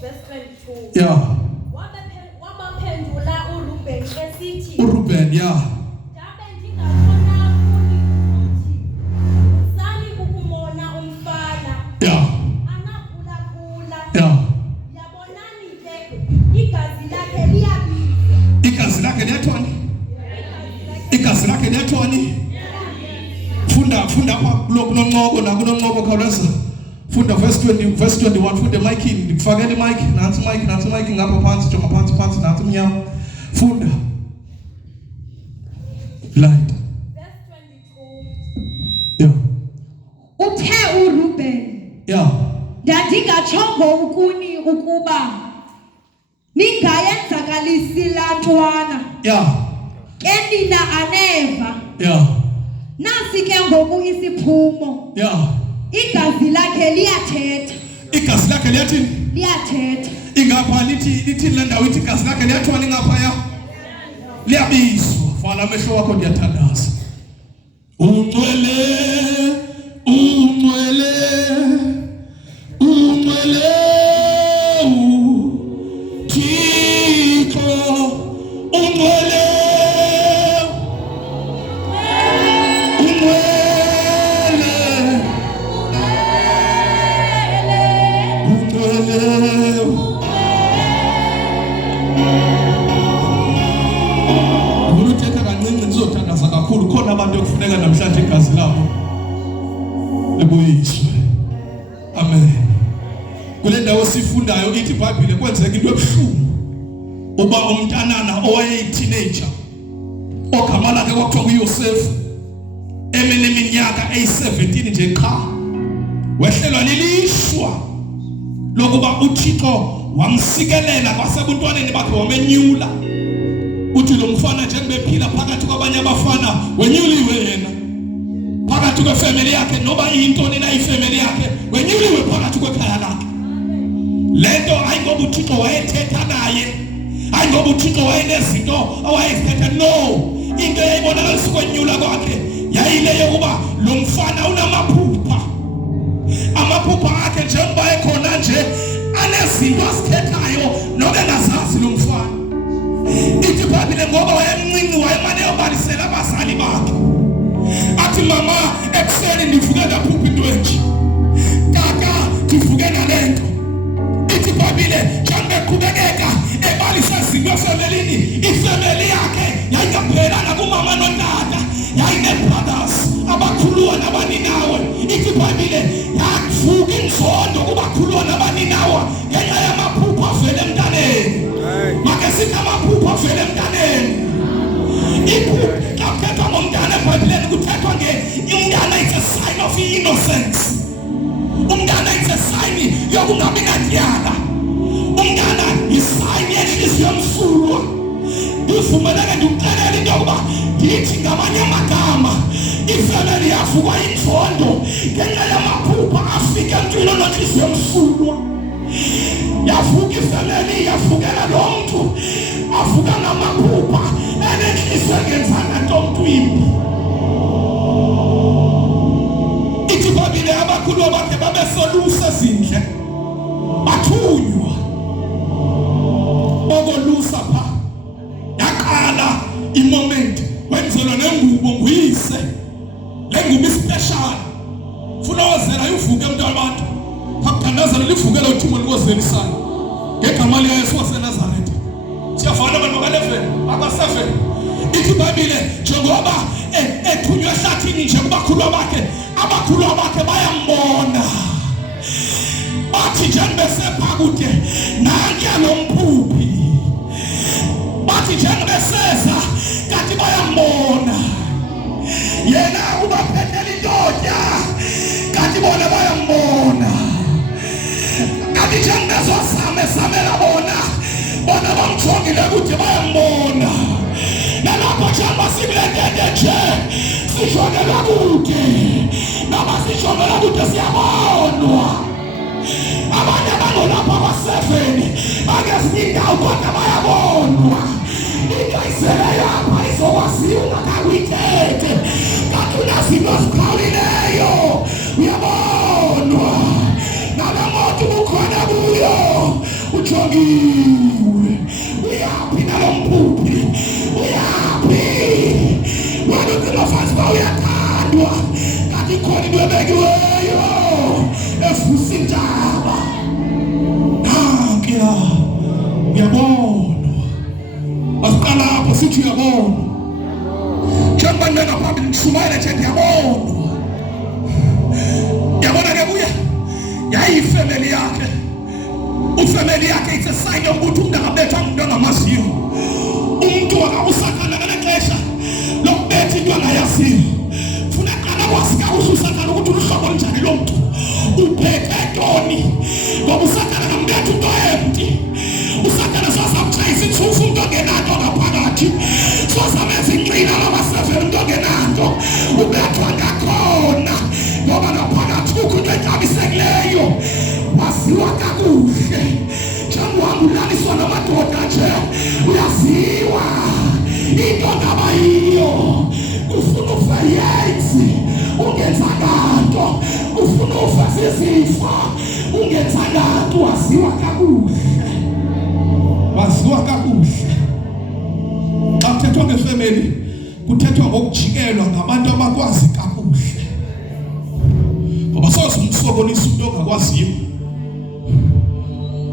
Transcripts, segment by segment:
verse 22. Yeah. Wabaphendula uRuben esithi. uRuben, yeah. Ndabe ndingakhona ukuthi sali kukumona umfana. Yeah. Anaphulaphula. Yeah. Yabonani ke igazi lakhe liyabiza. Igazi lakhe liyathoni? Igazi lakhe liyathoni? Funda apha kunoncoko na kunoncoko khawuleza. Funda verse 21. Funda mic in. Ngifakele mic, nansi mic ngapha phansi, jonga phansi nansi mnyama. Funda. Light. Verse 22. Yeah. Uthe uRuben. Yeah. Ndandingatshongo ukuni ukuba ningayenzakalisi lantwana. Yeah. Ke nina aneva. Yeah. Nasi ke ngoku isiphumo. Yeah. Igazi lakhe liyathetha. Igazi lakhe liyathini? Liyathetha. Ingapha lithi le ndawo ithi igazi lakhe liyathoni ngapha ya? Liyabizwa. Vala amehlo wakho ndiyathandaza. Ungcwele Thixo, ungcwele kakhulu khona abantu ekufuneka namhlanje igazi labo libuyiswe. Amen. Kule ndawo sifundayo ithi iBhayibhile kwenzeka into ebuhlungu. Uba umntanana owayeyi-teenager ogama lakhe kwakuthiwa uYosefu eneminyaka eyi-17 nje qha wehlelwa lilishwa lokuba uThixo wamsikelela kwasebuntwaneni bakhe wamenyula. Uthi lo mfana njengoba ephila phakathi kwabanye abafana wenyuliwe yena phakathi kwefamily yakhe noba iyintoni na ifamily yakhe wenyuliwe phakathi kwekhaya lakhe. Lento ayingoba uThixo wayethetha naye, ayingoba uThixo wayenezinto awayezithetha, no. Into eyayibonakalisa ukwenyula kwakhe yayile yokuba lo mfana unamaphupha. Amaphupha akhe njengoba ekhona nje anezinto azithethayo noke ngazazi lo mfana. Ithi iBhayibhile ngoba wayemncinci wayemane yobalisela abazali bakhe. Athi mama ekuseni ndivuke ngaphupha into enje. Tata ndivuke nalento. Ithi iBhayibhile njengoba eqhubekeka ebalisa izinto efemelini, ifamily yakhe yayingaphelanga kumama notata, yayine-brothers abakhuluwa nabaninawe. Ithi iBhayibhile yavuka inzondo kubakhuluwa nabaninawe ngenxa yamaphupha avele emntaneni. Make sithi amaphupha avele emntaneni. Iphupha xa kuthethwa ngomntana eBhayibhileni kuthethwa umntana it's a sign of innocence. Umntana it's a sign yokungabi natyala. Umntana yisign yenhliziyo emsulwa. Ndivumeleke ndikuxelela into yokuba ndithi ngamanye amagama ifamily yavukwa inzondo ngenxa yamaphupha afika emntwini onenhliziyo emsulwa. Yavuka ifamily yavukela lo mntu avuka ngamaphupha enenhliziyo engenzanga nto mntwini. Ithi iBhayibhile abakhulu bakhe babesolusa ezindle bathunywa okolusa pha. Yaqala imoment wenzelwa nengubo nguyise. Le ngubo ispecial funa wazela uvuke emntwana abantu akuthandazana livukela uthimo likozelisana ngegama likaYesu waseNazaretha. Siyafana abantu baka-11 aba-7. Ithi iBhayibhile njengoba ethunywa ehlathini nje kubakhulu bakhe bayambona. Bathi njengoba esepha kude nankuya lo mphuphi. Bathi njengoba eseza kanti bayambona. Yena ubaphethela indoda kanti bona bayambona. Kanti njengoba ezozamela bona bamthongile ukuthi bayambona. Nalapha njengoba sikulendele nje sishonela kude noma sishonela kude siyabonwa. Abanye abangolapha kwa-7 bakezinye indawo kodwa bayabonwa. Into ayiseleyo apha izokwaziwa ungakakuyithethe kanti unazinto zikhawulileyo uyabonwa. Nalamoto ubukhona kuyo ujongiwe. Uyaphi nalomphuphi? Uyaphi? Wena ucingofazi ba uyathandwa, kanti khona into ebekiweyo evusa intaba. Nankuya, uyabona. Asiqala lapho sithi uyabona. Njengoba ngena phambili ngishumayela nje ngiyabona. Yabona ke kuye yayifamily yakhe. Ufamily yakhe it's a sign ukuthi umuntu akabethwa umuntu angamaziyo. Umuntu akabusakhana ngalexesha lokubetha into angayaziyo. Funa qala kwasika ususakhana ukuthi uhlobo njani lo muntu. Uphethe ntoni? Ngoba usakhana ngambetha into empty. Usakhana sasamchayisa ithufu umuntu ongenanto ngaphakathi. Sosamenza inqina lamaseveni umuntu ongenanto. Ubethwa ngakhona. Ngoba ngaphakathi kukho into ejabisekileyo. Waziwa kakuhle. Njengoba ulaliswa namadoda nje. Uyaziwa. Into ngabayiyo. Ufuna ufayensi. Ungenza kanto. Ufuna ufasizifwa. Ungenza kanto. Waziwa kakuhle. Waziwa kakuhle. Xa kuthethwa ngefamily, kuthethwa ngokujikelwa ngabantu abakwazi kakuhle. Ngoba soze umsokolisa umuntu ongakwaziyo.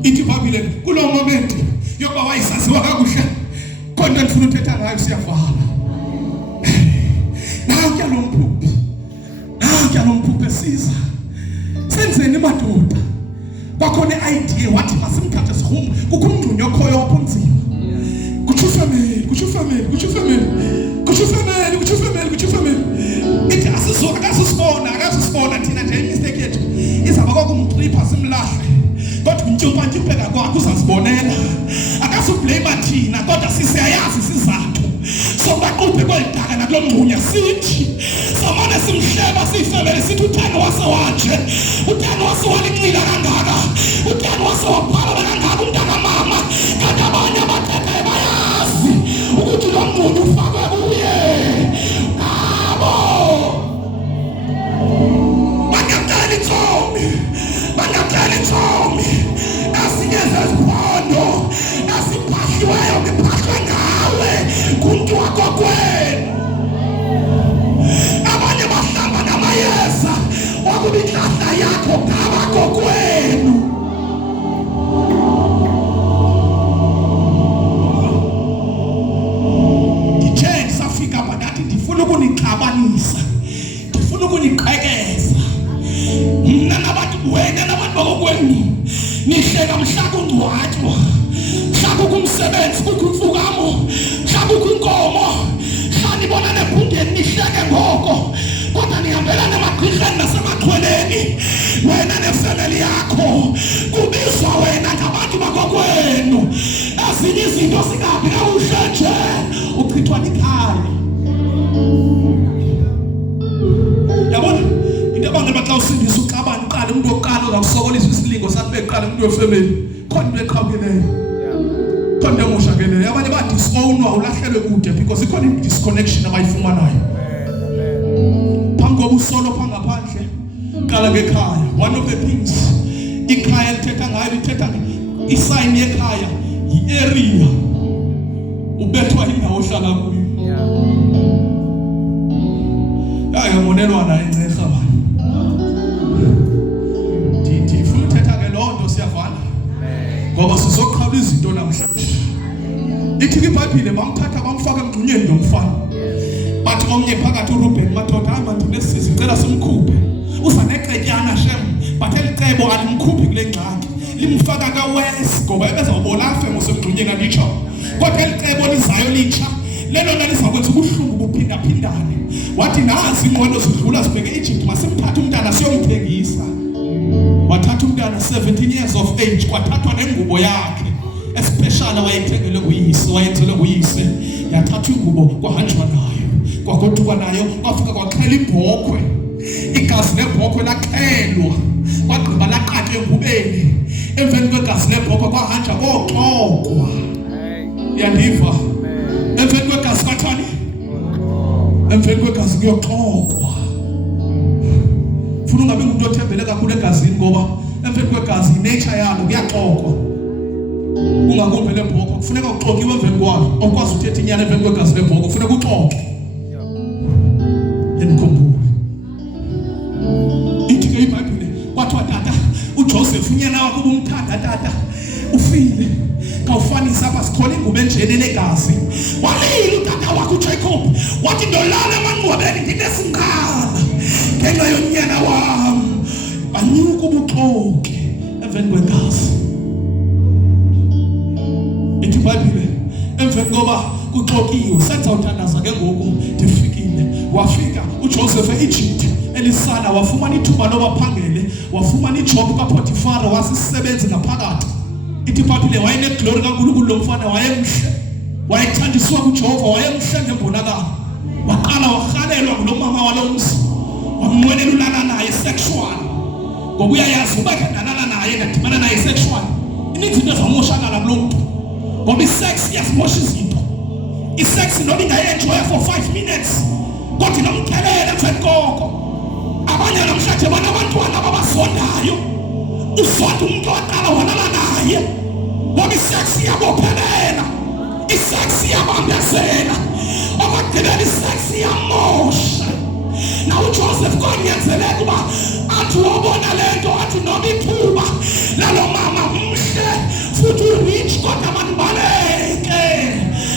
Ithi iBhayibhile kulo moment yokuba wayisaziwa kakuhle, konke ndifuna uthetha ngayo siyavala. Nankuya lo mphuphi. Nankuya lo mphuphi esiza. Senzeni madoda? Kwakhona i-idea wathi masimthathe sihume. Kukho umngxunyo okhoyo ophunzima. Kutsho family. Ithi akasisibona thina nje imistake yethu. Izaba kwakumtripha simlahle. Kodwa untyumpa kwakho uzasibonela. Akasublame thina kodwa siyayazi sizathu. Sobaquphe kwelidaka nakulo mngxunya sithi samane simhleba sifamily sithi uthando wasewaje. Uthando wasewalinxila kangaka. Uthando wasewaphala kangaka umntana mama. Kanti abanye abathethe bayazi ukuthi lo mngxunya ufakwe kuye. Nabo bangaqala intombi asinyeza iziphondo asiphahliweyo ngiphahla ngawe kumntu wakokwenu. Abanye bahlamba namayeza wakuba inhlahla yakho ngabakokwenu. Ndithe safika phakathi ndifuna ukunixabanisa, ndifuna ukuniqhekeza. Mna nabantu wena nabantu bakokwenu nihleka mhla kungcwatywa, mhla kukumsebenzi kukumfukamo, mhla kukunkomo, mhla nibona nephundeni nihleke ngoko. Kodwa nihambela nemagqirheni nasemaxhweleni wena nefamily yakho. Kubizwa wena ngabantu bakokwenu. Ezinye izinto zingabi kakuhle nje uchithwa likhali. Yabona into abangena xa usindisa uxabana uqala umuntu oqala uzakusokolisa isilingo sathi beqala umuntu wefamily. Khona into eqhamukileyo. Khona into emushakeleyo. Abanye badisownwa ulahlelwe kude because ikhona i-disconnection abayifumanayo. Phambi kokuba usolo phangaphandle qala ngekhaya. One of the things ikhaya lithetha ngayo lithetha isign yekhaya i-area. Ubethwa indawo ohlala kuyo. Yamonelwana encesa bani. Ndifuna uthetha ke loo nto siyavala. Ngoba sizoqhawula izinto namhlanje. Ithi iBhayibhile bamthatha bamfaka emngxunyeni nomfana. Bathi omnye phakathi uRuben madoda hamba ndinesi sicela simkhuphe. Uza neqetyana shem. Bathe licebo alimkhuphi kule ngxaki. Limfaka kaWes ngoba ebezawubola afe ngosemngxunyeni alitsho. Kodwa elicebo lizayo litsha. Lelo nalizakwenza ubuhlungu buphindaphindane. Wathi nazi inqwelo zidlula sibheke eEgypt masimthathe umntana siyomthengisa. Wathatha umntana 17 years of age kwathathwa nengubo yakhe especially wayethengelwe nguyise wayenzelwe nguyise. Yathatha ingubo kwahanjwa nayo. Kwagoduka nayo kwafika kwaxhela ibhokhwe. Igazi lebhokhwe laxhelwa. Kwagqiba laqatywa engubeni. Emveni kwegazi lebhokhwe kwahanja koxoxwa. Yandiva. Emveni kwegazi kathani? Emveni kwegazi kuyoxoxwa. Funa ungabe umuntu othembele kakhulu egazini ngoba emveni kwegazi nature yalo kuyaxoxwa. ngakumbe lebhoko kufuneka uxokiwe emveni kwayo awukwazi uthetha inyani emveni kwegazi lebhoko kufuneka uxoke enikhumbule ithi ke iBhayibhile kwathiwa tata uJoseph unyana wakhe ubumthanda tata ufile kawufanisa apha sithola ingubo enjene negazi walila utata wakhe uJacob wathi ndolala emangcwabeni ndinesinqala ngenxa yonyana wami anyuka ubuxoki emveni kwegazi ithi iBhayibhile emveni koba kuxokiwe senza uthandaza ke ngoku ndifikile wafika uJoseph eEgypt elisana wafumana ithuba lobaphangele wafumana ijob kaPotifara wasisebenzi ngaphakathi ithi iBhayibhile wayeneglory kaNkulunkulu lo mfana wayemhle wayethandiswa kuJehova wayemhle ngembonakalo waqala wahalelwa ngulo mama walomzi wamnqwenela ulala naye sexual ngokuyayazi uba kendalala naye ndadibana naye sexual ininzi into ezamoshakala kulo mntu ngoba isex iyazimosha izinto isex noba ingayenjoya for 5 minutes kodwa inomthelela emveni koko abanye namhlanje banabantwana babasondayo usonda umuntu waqala walala naye ngoba isex iyabophelela isex iyabambezela okugqibela isex iyamosha na uJoseph konyenzeleka uba athi wabona lento athi noma ithuba lalo mama mhle futhi urich kodwa manibaleke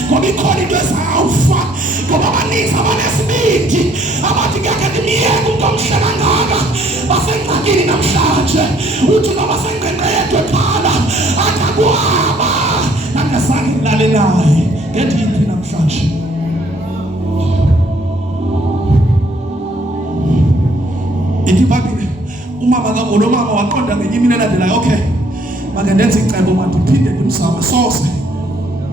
ngoba ikhona into ezawufa ngoba abaninzi abanesibindi abathi ngeke ndimyeke umuntu omhle kangaka basengxakini namhlanje uthi noba sengqengqedwe phala athi akuhamba nangasani ngilale naye ngethiphi namhlanje ithi iBhayibhile umama lo mama waqonda ngenye imini elandelayo okay make ndenze icebo mandiphinde ndimzame sose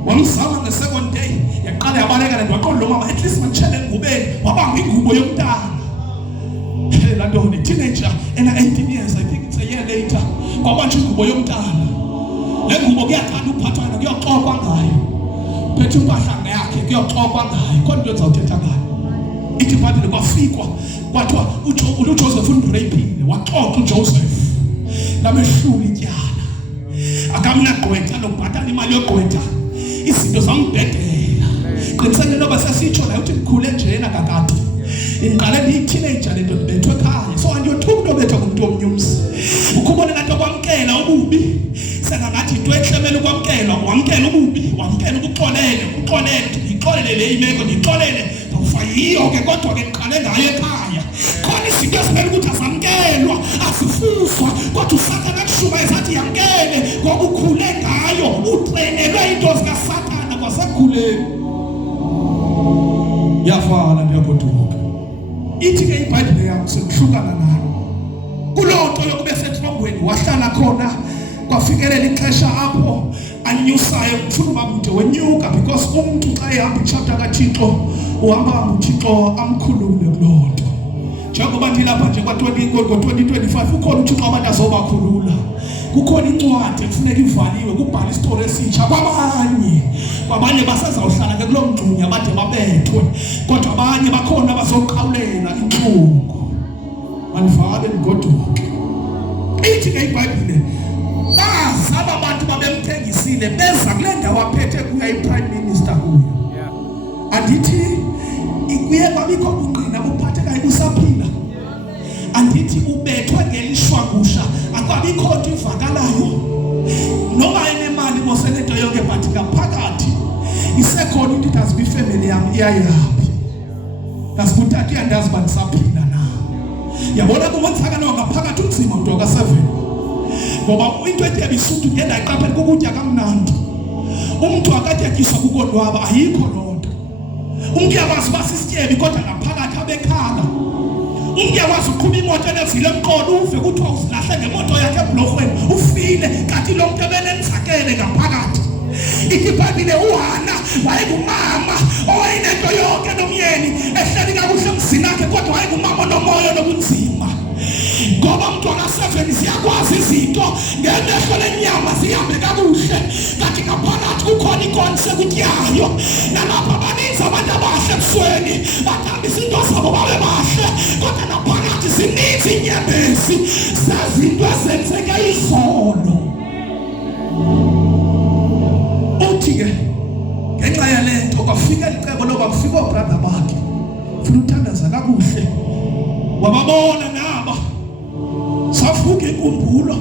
wamzama nge-second day yaqala yabaleka lento waqonda lo mama at least manditshele engubeni wabanga ingubo yomntana laa nto ne-teenager ena 18 years I think it's a year later kwabanje ingubo yomntana le ngubo kuyathanda uphathana kuyoxokwa ngayo phethe impahlanga yakhe kuyoxokwa ngayo khona into ezawuthetha ngayo ithi iBhayibhile kwafikwa kwathiwa uJoseph undureyipile waxoxa uJoseph lamehlula ityala akamnagqwetha lokubhatala imali yogqwetha izinto zambhedela qinisele noba sesitsho nayo uthi ndikhule njena kakade inqale ndiyi-teenager lento ndibethwe ekhaya so andiyothuka into obethwa ngumntu omnyumsi ukhubone nanto kwamkela ububi sengangathi into ehlemela ukwamkela wamkela ububi wamkela ukuxolele ndiyixolele le imeko ndiyixolele ufa yiyo ke kodwa ke ndiqale ngayo ekhaya khona izinto ezimele ukuthi azamkelwa azifuswa kodwa uSathane akushuma ezathi yamkele ngoba ukhule ngayo utreyinelwe into zikaSathane kwasekhuleni yafana ndiyagoduka ithi ke iBhayibhile yami sekuhlukana nalo kuloo nto yokube setrongweni wahlala khona kwafikelela ixesha apho anyusayo kufuna uba mde wenyuka because umuntu xa ehamba ichapter kaThixo uhamba uThixo amkhulule kuloo nto njengoba ndilapha nje ngo-2025 ukhona uThixo abantu azobakhulula kukhona incwadi ekufuneka ivaliwe kubhala isitori esitsha kwabanye basezawuhlala ke kuloo mngxunya bade babethwe kodwa abanye bakhona bazoqhawulela inhlungu manivale nigoduke ithi ke iBhayibhile bazaba abantu babemthengisile beza kule ndawo aphethe kuya iPrime Minister kuyo andithi ikuye babikho ubungqina buphathekayo kusaphila andithi ubethwe ngelishwangusha akwabikho nto ivakalayo noma enemali mosenento yonke but ngaphakathi isekhona into ithi azibe ifamily yami iyayaphi ngazibuthatha iyandazi uba ndisaphila na yabona kumonzakalo ngaphakathi unzima mntu waka-7 ngoba into ethi ebisuthi ndiye ndayiqaphela kukutya kamnandi umntu akatyekiswa kukonwaba ayikho loo nto umntu uyakwazi uba sisityebi kodwa ngaphakathi abekhala umntu uyakwazi uqhuba imoto enezile emqolo uve kuthiwa uzilahle ngemoto yakhe ebhulorhweni ufile kanti lo mntu ebenenzakele ngaphakathi ithi iBhayibhile uHana wayengumama owayinento yonke nomyeni ehleli kakuhle emzini wakhe kodwa wayengumama onomoya nobunzima ngoba umntwana 7 ziyakwazi izinto ngelehlo lenyama zihambe kakuhle kanti ngaphakathi kukhona inkoni sekutyayo nalapha abaninzi abantu abahle ebusweni bathambisa into zabo babe bahle kodwa naphakathi zininzi inyembezi zezinto ezenzeke izolo brother bakhe ufuna uthandaza kakuhle wababona naba safuka inkumbulo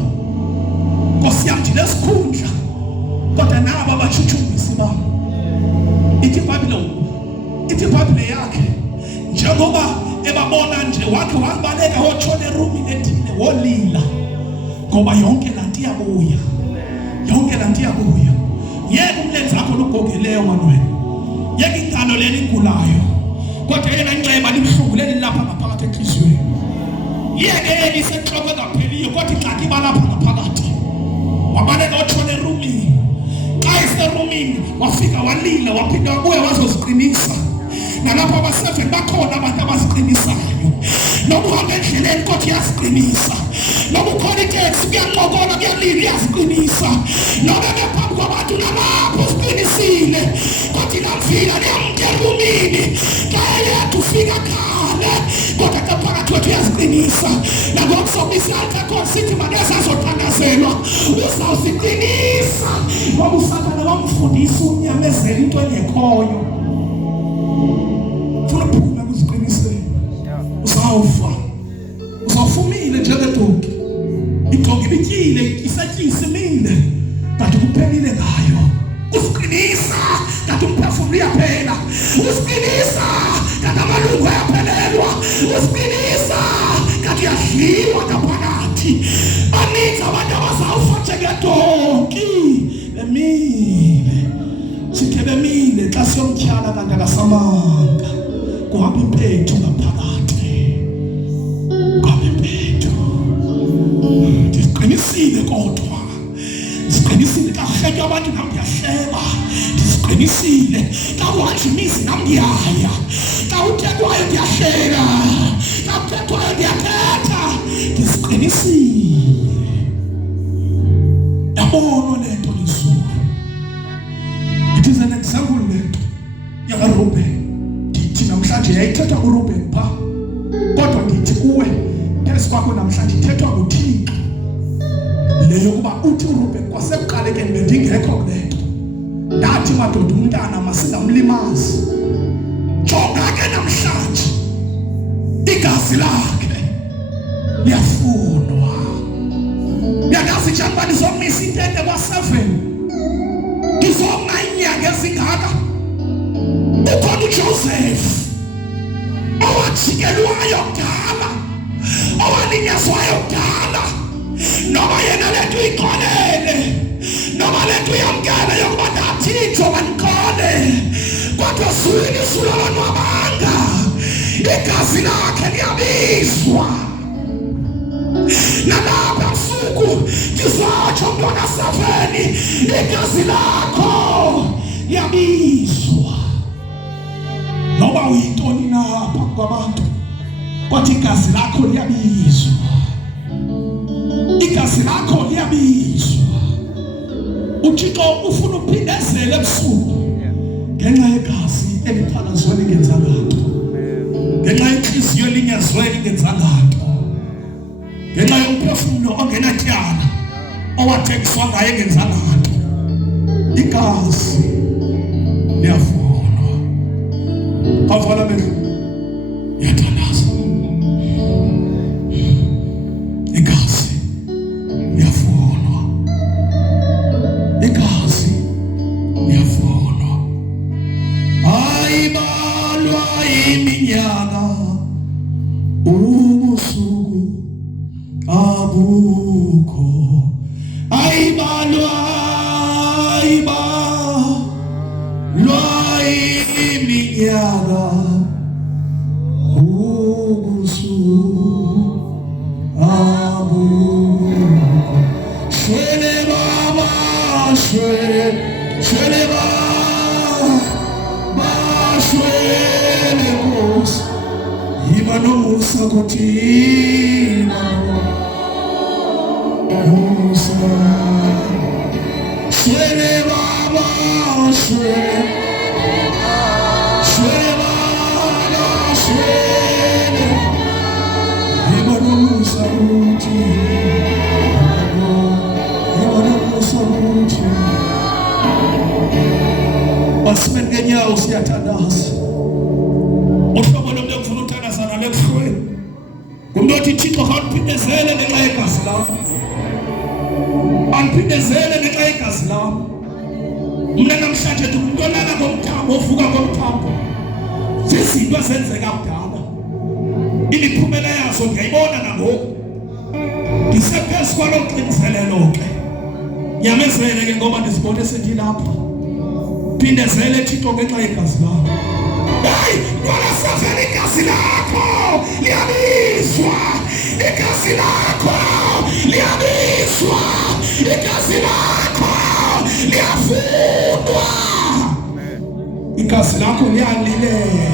Nkosi yami lesikhundla kodwa naba abachuchumisi bami ithi Babylon yakhe njengoba ebabona nje wakhe wangibaleka wotshona erumini ethile wolila ngoba yonke lanto iyabuya yeke umlenze wakho lugogeleyo manwena yeke ingalo leli ingulayo kodwa yena inxeba libhlungu leli lapha ngaphakathi enhliziyweni yeke elisenhloko engapheliyo kodwa ingxaki ibalapha ngaphakathi wabaleka wotshona erumini xa eserumini wafika walila waphinda wabuya wazoziqinisa nalapho aba-7 bakhona abantu abaziqinisayo noma uhambe endleleni kodwa iyaziqinisa noma ukhona iteksi kuyanqokola kuyalila iyaziqinisa noma ngaphambi kwabantu nalapho uziqinisile kodwa inamvila niyamkela umini kayethu ufika khale kodwa phakathi kwethu uyaziqinisa nangokusomisa alkakho sithi maneza azothandazelwa uzawuziqinisa ngoba usathana wamfundisa unyamezela into engekhoyo funa uphume kuziqiniseni uzawufumile njengedoki idoki ibityile isatyisile kanti kuphelile ngayo uziqinisa kanti umphefumlo uyaphela uziqinisa kanti amalungu ayaphelelwa uziqinisa kanti uyadliwa ngaphakathi baninzi abantu abazawufa njengedoki bemile sithe bemile xa siyomtyhala kanti akasamanga kuhamba impethu ngaphakathi ndiziqinisile kodwa ndiziqinisile xa kuhletywa abantu nam ndiyahleba ndiziqinisile xa uhanjwa imizi nam ndiyaya xa uthethwayo ndiyahleka xa uthethwayo ndiyathetha ndiziqinisile yabonwa le nto lizulu. It is an example lento yakaRuben ndithi namhlanje yayithethwa kuRuben pha kodwa ndithi kuwe phezu kwakho namhlanje ithethwa nguThixo le yokuba uthi uRuben kwasekuqalekeni bendingekho kule nto ndathi madoda umntana masingamlimazi jonga ke namhlanje igazi lakhe liyafunwa yakazi njengoba ndizomisa intente kwa7 ndizoma inyanga ezingaka ukhona uJoseph owajikelwayo kudala owalinyazwayo kudala noma yena lethu ikholele noma lethu yamkele yokuba ndathixo manikhole kodwa suwini sulolano wabanga igazi lakhe liyabizwa nalapha msuku ndizatsho mntwana7 igazi lakho liyabizwa noba uyintoni na phambi kwabantu kodwa igazi lakho liyabizwa igazi lakho liyabizwa uThixo ufuna uphindezele ebusuku ngenxa yegazi eliphalazwe lingenzanga nto ngenxa yenhliziyo elinyazwe lingenzanga nto ngenxa yomphefumulo ongenatyala owathengiswa ngaye engenzanga nto igazi liyafunwa kavala mehlo yathandaza igazi liyafunwa igazi liyafunwa ayibalwa iminyaka ubusuku abukho ayibalwa iminyaka ubusuku abukho shwele baba shwele baba shwele Nkosi yiba nomusa kuthina musa shwele baba shwele baba shwele yiba nomusa kuthina Basimengenyawo siyathandaza Unothi Thixo khawuphindezele ngenxa yegazi lakho. Angiphindezele ngenxa yegazi lakho. Mina namhlanje ndikumntolala ngomthambo ovuka ngomthambo. Zizinto ezenzeka kudala. Imiphumela yazo ngiyayibona nangoku. Ngisephezu kwaloxinzelelo ke. Nyamezele ke ngoba ndizibone sendilapha. Phindezele Thixo ngenxa yegazi lakho. Hayi, wala safela igazi lakho liyabizwa. Igazi lakho liyabizwa. Igazi lakho liyafundwa. Igazi lakho liyalilela.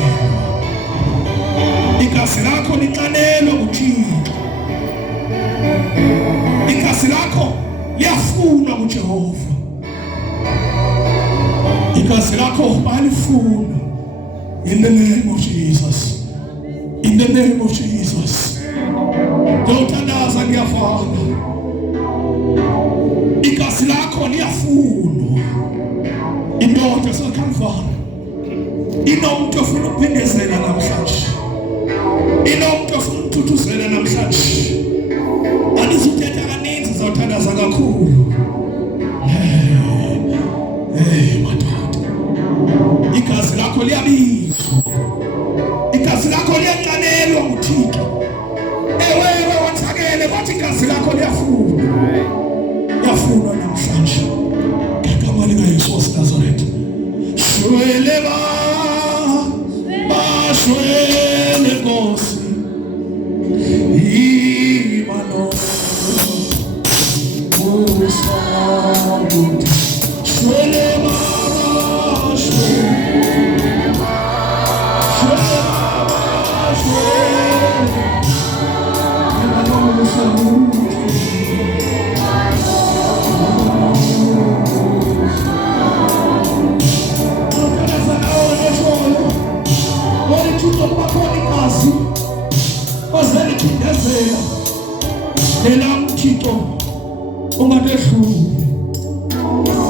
Igazi lakho liqanelwa nguThixo. Igazi lakho liyafunwa nguJehova. Igazi lakho balifuna. In the name of Jesus. In the name of Jesus. Ngiyothandaza ngiyafana. Igazi lakho liyafunwa. Indoda eseKalvari inomntu ofuna ukuphindezela namhlanje. Inomntu ofuna ukuthuthuzela namhlanje. Andizuthetha kaninzi, ngizothandaza kakhulu. Madoda, igazi lakho liyabizwa. Igazi lakho liyanqanelwa nguThixo. Ewe wathakele bathi igazi lakho liyafunwa. Liyafunwa namhlanje. Ngegama likaYesu waseNazaretha. Shwele ba shwele Nkosi. Imano Musa. Shwele ba Nelam Thixo unganehluli.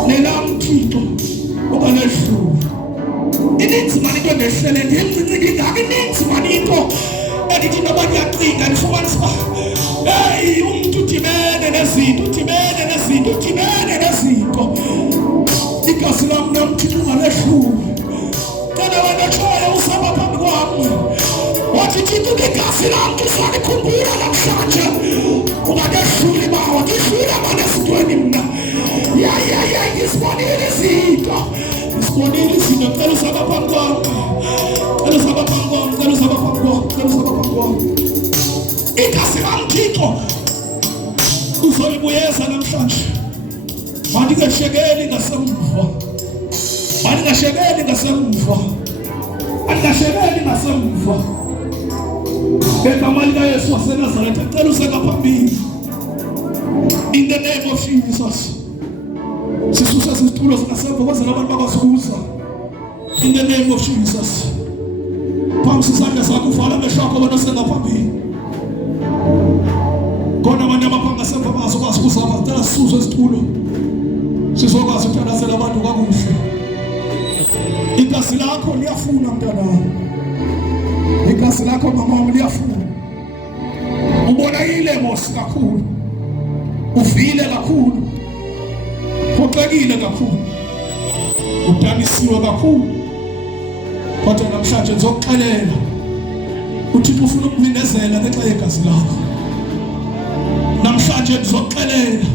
Nelam Thixo unganehluli. Ininzi mani into ndehlele ndimncinci ngaka. Ininzi mani into endithi noba ndiyacinga ndifumanisa uba heyi umntu udibene nezinto. Igazi lam nam Thixo unganehluli. Kana wena tshoyo usaba phambi kwam. Wathi Thixo igazi lam ndizalikhumbula namhlanje. Unganehluli bawa ngihlula mani esintweni mna. Ngisibonile izinto. Ngisibonile izinto. Cela usaba phambi kwam. Cela usaba phambi kwam. Cela usaba phambi kwam. Cela usaba phambi kwam. Igazi lam Thixo uzolibuyeza namhlanje. Mandingashekeli ngasemva. Mandingashekeli ngasemva. Mandingashekeli ngasemva. Ngegama likaYesu waseNazaretha cela useka phambili. In the name of Jesus. Sisusa isitulo singasemva kwenzela abantu bakwazuza. In the name of Jesus. Phambi isandla sakho uvala amehlo akho abantu sengaphambili. Khona abantu abaphanga semva bazokwazi ukuzama cela sisusa isitulo. Sizokwazi ukuthandazela abantu kakuhle. Igazi lakho liyafuna mntana. Igazi lakho mama liyafuna. Ubonakile Nkosi kakhulu. Uvile kakhulu. Uphoxekile kakhulu. Udanisiwe kakhulu. Kodwa namhlanje ngizokuxelela uThixo ufuna ukuphindezela ngenxa yegazi lakho. Namhlanje ngizokuxelela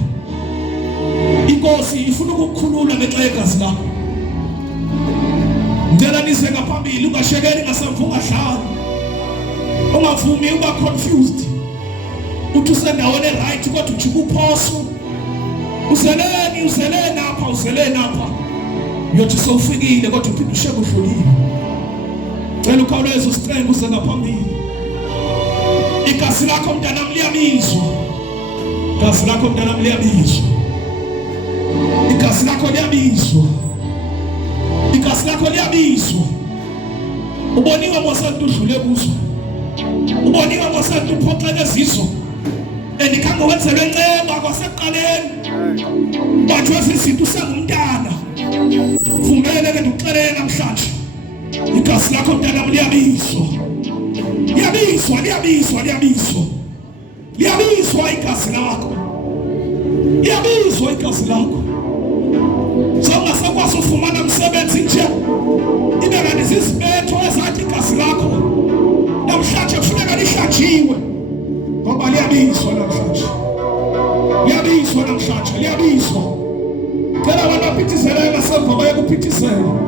iNkosi ifuna ukukukhulula ngenxa yegazi lakho. Ngicela nise ngaphambili ungashekeli ngasemva ungahlali. Ungavumi uba confused. Uthi usendaweni right kodwa ujika uphoso. Uzele napha. Uyothi sowufikile kodwa uphinde usheke udlulile. Cela ukhawuleze usicenge uze ngaphambili. Igazi lakho mntanami liyabizwa. Igazi lakho mntanami liyabizwa. Igazi lakho liyabizwa. Igazi lakho liyabizwa. Uboniwe mosantu udlule kuzo. Uboniwe mosantu uphoxeke zizo. Endikhange wenzelwe enxeba kwasekuqaleni. Bathi wesizinto usengumntana. Vumele ke ndikuxelele namhlanje. Igazi lakho mntanami liyabizwa. liyabizwa igazi lakho, liyabizwa igazi lakho. Songasakwazi ufumana umsebenzi nje ibe kanti zizibetho ezathi igazi lakho namhlanje kufuneka lihlatshiwe, ngoba liyabizwa namhlanje, liyabizwa. Cela abantu baphithizelayo ngasemva baye kuphithizela.